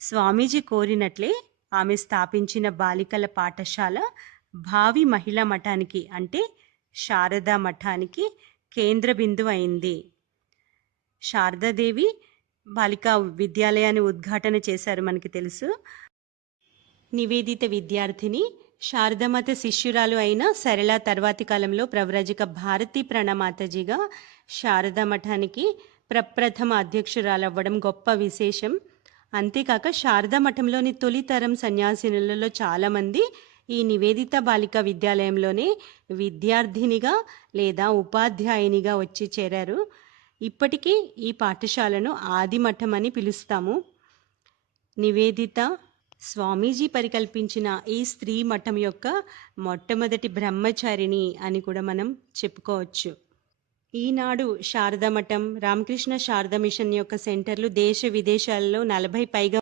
స్వామీజీ కోరినట్లే ఆమె స్థాపించిన బాలికల పాఠశాల భావి మహిళా మఠానికి అంటే శారదా మఠానికి కేంద్ర బిందువు అయింది. శారదాదేవి బాలికా విద్యాలయాన్ని ఉద్ఘాటన చేశారు మనకి తెలుసు. నివేదిత విద్యార్థిని శారదామాత శిష్యురాలు అయిన సరళ తర్వాతి కాలంలో ప్రవ్రజిక భారతీ ప్రణమాతజీగా శారదా మఠానికి ప్రప్రథమ అధ్యక్షురాలవ్వడం గొప్ప విశేషం. అంతేకాక శారదా మఠంలోని తొలితరం సన్యాసినులలో చాలామంది ఈ నివేదిత బాలిక విద్యాలయంలోనే విద్యార్థినిగా లేదా ఉపాధ్యాయునిగా వచ్చి చేరారు. ఇప్పటికీ ఈ పాఠశాలను ఆదిమఠం అని పిలుస్తాము. నివేదిత స్వామీజీ పరికల్పించిన ఈ స్త్రీ మఠం యొక్క మొట్టమొదటి బ్రహ్మచారిణి అని కూడా మనం చెప్పుకోవచ్చు. ఈనాడు శారదా మఠం రామకృష్ణ శారదా మిషన్ యొక్క సెంటర్లు దేశ విదేశాల్లో నలభై పైగా